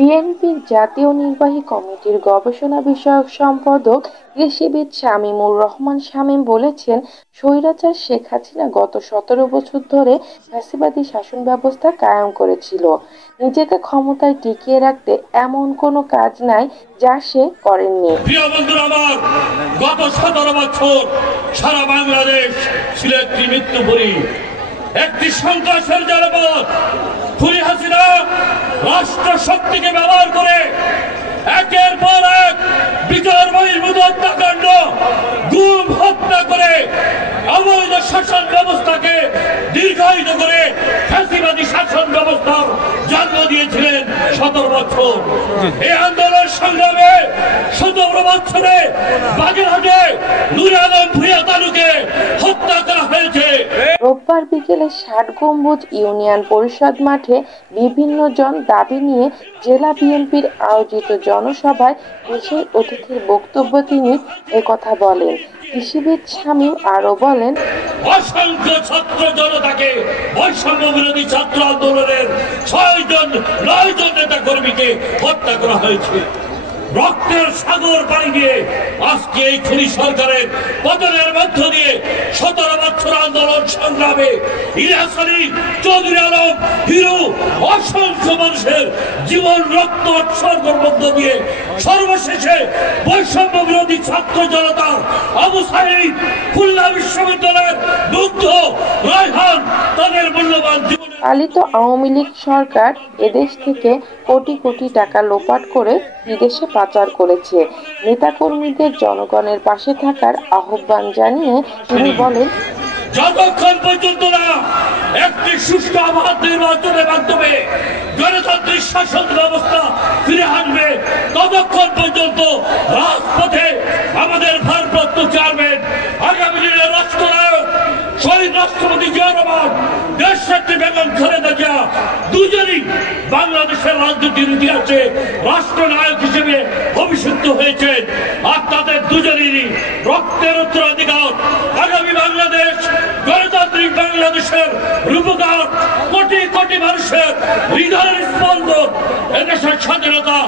বিএনপির জাতীয় নির্বাহী কমিটির গবেষণা বিষয়ক সম্পাদক কৃষিবিদ শামীমুর রহমান শামীম বলেছেন, স্বৈরাচার শেখ হাসিনা গত ১৭ বছর ধরে ফ্যাসিবাদী শাসন ব্যবস্থা কায়েম করেছিল। নিজেকে ক্ষমতায় টিকিয়ে রাখতে এমন কোনো কাজ নাই যা সে করেননি। প্রিয় বন্ধুরা আমার, গত ১৭ বছর সারা বাংলাদেশ ছিল একটি মৃত্যুপুরী, একটি সন্ত্রাসের জনপদ। খুনি হাসিনা রাষ্ট্র শক্তিকে ব্যবহার করে একের পর এক বিচার বহির্ভূত হত্যাকাণ্ড, গুম হত্যা করে অবৈধ শাসন ব্যবস্থাকে দীর্ঘায়িত করে ফ্যাসিবাদী শাসন ব্যবস্থার জন্ম দিয়েছিলেন ১৭ বছর। এই আন্দোলন সংগ্রামে ১৭ বছরে বাগেরহাটে নূরে আলম ভূঁইয়া তালুকে হত্যা করা হয়েছে। রোববার বিকেলে ৬০ গম্বুজ ইউনিয়ন পরিষদ মাঠে বিভিন্ন জন দাবি নিয়ে জেলা বিএনপির আয়োজিত জনসভায় বিশেষ অতিথির বক্তব্য তিনি একথা বলেন। কৃষিবিদ শামীম আরো বলেন, অসংখ্য ছাত্র জনতাকে বৈষম্য বিরোধী ছাত্র আন্দোলনের ৯ জন নেতা কর্মীকে হত্যা করা হয়েছে। রক্তের সাগর পাড়ি দিয়ে আজকে এই খুনি সরকারের পতনের মধ্য দিয়ে ১৭ বছর আন্দোলন সংগ্রামে ইলিয়াস আলী, চৌধুরী আলম, হিরু, অসংখ্য মানুষের জীবন রক্ত উৎসর্গের মধ্য দিয়ে সর্বশেষে বৈষম্য বিরোধী ছাত্র জনতা আবু সাঈদ, খুলনা বিশ্ববিদ্যালয়ের মুগ্ধ রায়হান তাদের মূল্যবান পালিত আওয়ামী লীগ সরকার এদেশ থেকে কোটি কোটি টাকা লোপাট করে বিদেশে পাচার করেছে। নেতাকর্মীদের জনগণের পাশে থাকার আহ্বান জানিয়ে তিনি বলেন, যতক্ষণ পর্যন্ত না একটি সুষ্ঠু অবাধ নির্বাচনের মাধ্যমে গণতান্ত্রিক শাসন ব্যবস্থা ফিরে আনবে, ততক্ষণ পর্যন্ত রাজপথে আমাদের ভারপ্রাপ্ত চেয়ারম্যান, আগামী দিনের রাষ্ট্রনায়ক শহীদ রাষ্ট্রপতি জিয়া রহমান, দেশনেত্রী বেগম খালেদা জিয়া দুজনই বাংলাদেশের রাজনীতির ইতিহাসে রাষ্ট্রনায়ক হিসেবে অভিষিক্ত হয়েছেন। আর তাদের দুজনেরই রক্তের উত্তরাধিকার আগামী বাংলাদেশ, গণতান্ত্রিক বাংলাদেশের রূপকার, কোটি কোটি মানুষের হৃদয়ের স্পন্দন, এদেশের স্বাধীনতা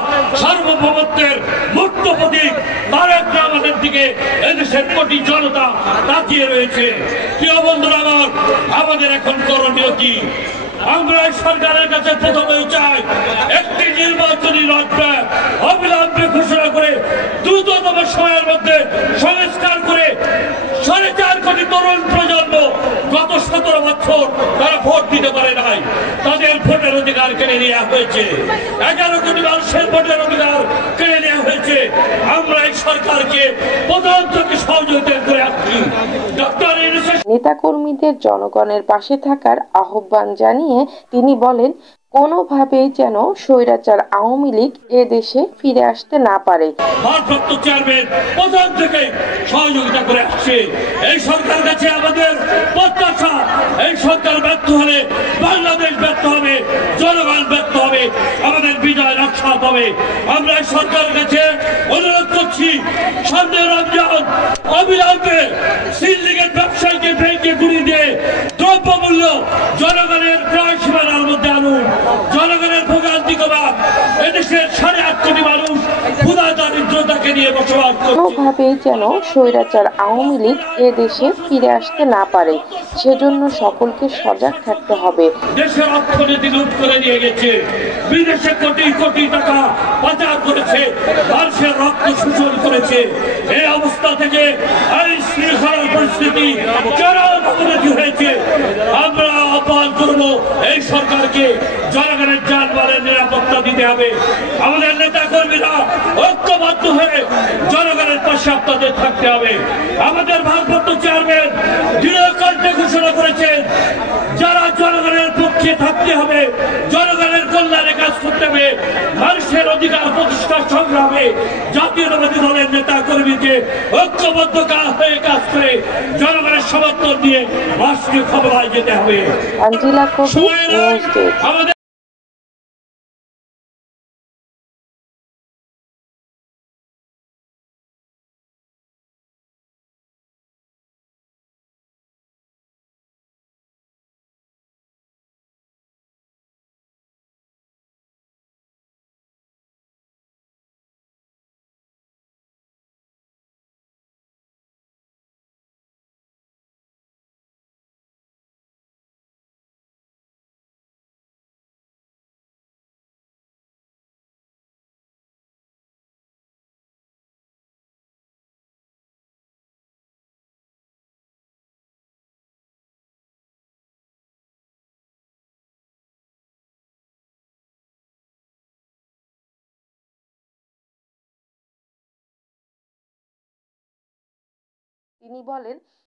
সার্বভৌমত্বের মুক্ত প্রতীক তারেক রহমানের দিকে এদেশের কোটি জনতা তাকিয়ে রয়েছে। প্রিয় বন্ধুরা আমার, আমাদের এখন করণীয় কি? আমরা সরকারের কাছে প্রথমেই চাই একটি নির্বাচনী রোডম্যাপ অবিলম্বে ঘোষণা করে দ্রুততম সময়ের মধ্যে সংস্কার করে ৪.৫ কোটি তরুণ প্রজন্ম গত ১৭ বছর তারা ভোট দিতে পারে নাই, তাদের ভোটের অধিকার কেড়ে নেওয়া হয়েছে। ১১ কোটি মানুষের ভোটের অধিকার কেড়ে নেওয়া হয়েছে। আমরা এই সরকারকে প্রধান থেকে সহযোগিতা করে আসছি। নেতাকর্মীদের জনগণের পাশে থাকার আহ্বান জানিয়ে তিনি বলেন, কোনোভাবেই যেন স্বৈরাচার আওয়ামী লীগ এ দেশে ফিরে আসতে না পারে। ভারপ্রাপ্ত চেয়ারম্যান প্রধান থেকে সহযোগিতা করে আসছে। এই সরকার কাছে আমাদের প্রত্যাশা, এই সরকার ব্যর্থ হলে বাংলাদেশ ব্যর্থ হবে, জনগণ ব্যর্থ হবে, আমাদের বিজয় রক্ষা হবে। আমরা এই সরকারের কাছে অনুরোধ করছি, সামনে রমজান, অবিলম্বে সিন্ডিকেট ব্যবসায়ীকে ব্যাংকে ঘুরিয়ে দিয়ে দ্রব্যমূল্য জনগণের ক্রয় সীমানার মধ্যে আনুন, জনগণের ভোগান্তি কমান। এদেশের ৮.৫ কোটি মানুষ ক্ষুধা দারিদ্রতাকে নিয়ে বসবাস করছে। কোনোভাবেই যেন স্বৈরাচার আওয়ামী লীগ এ দেশে ফিরে আসতে না পারে, সেজন্য সকলকে সজাগ থাকতে হবে। দেশের অর্থনীতি লুট করে নিয়ে গেছে, বিদেশে কোটি কোটি টাকা পাচার করেছে, মানুষের রক্ত শোষণ করেছে। এই অবস্থা থেকে আইন শৃঙ্খলার পরিস্থিতি চরম অবনতি হয়েছে। আমরা আহ্বান করব এই সরকারকে জনগণের জানমালের নিরাপত্তা দিতে হবে। আমাদের নেতা কর্মীরা ঐক্যবদ্ধ হয়ে জনগণের পাশে আপনাদের থাকতে হবে। আমাদের ভারপ্রাপ্ত চেয়ারম্যান দৃঢ় কণ্ঠে ঘোষণা করেছেন, যারা জনগণের পক্ষে থাকতে হবে, জনগণের কল্যাণে কাজ করতে হবে, মানুষের অধিকার প্রতিষ্ঠার সংগ্রামে জাতীয়তাবাদী দলের নেতা কর্মীকে ঐক্যবদ্ধ হয়ে কাজ করে জনগণের সমর্থন দিয়ে রাষ্ট্রীয় ক্ষমতায় যেতে হবে। আমাদের তিনি বলেন,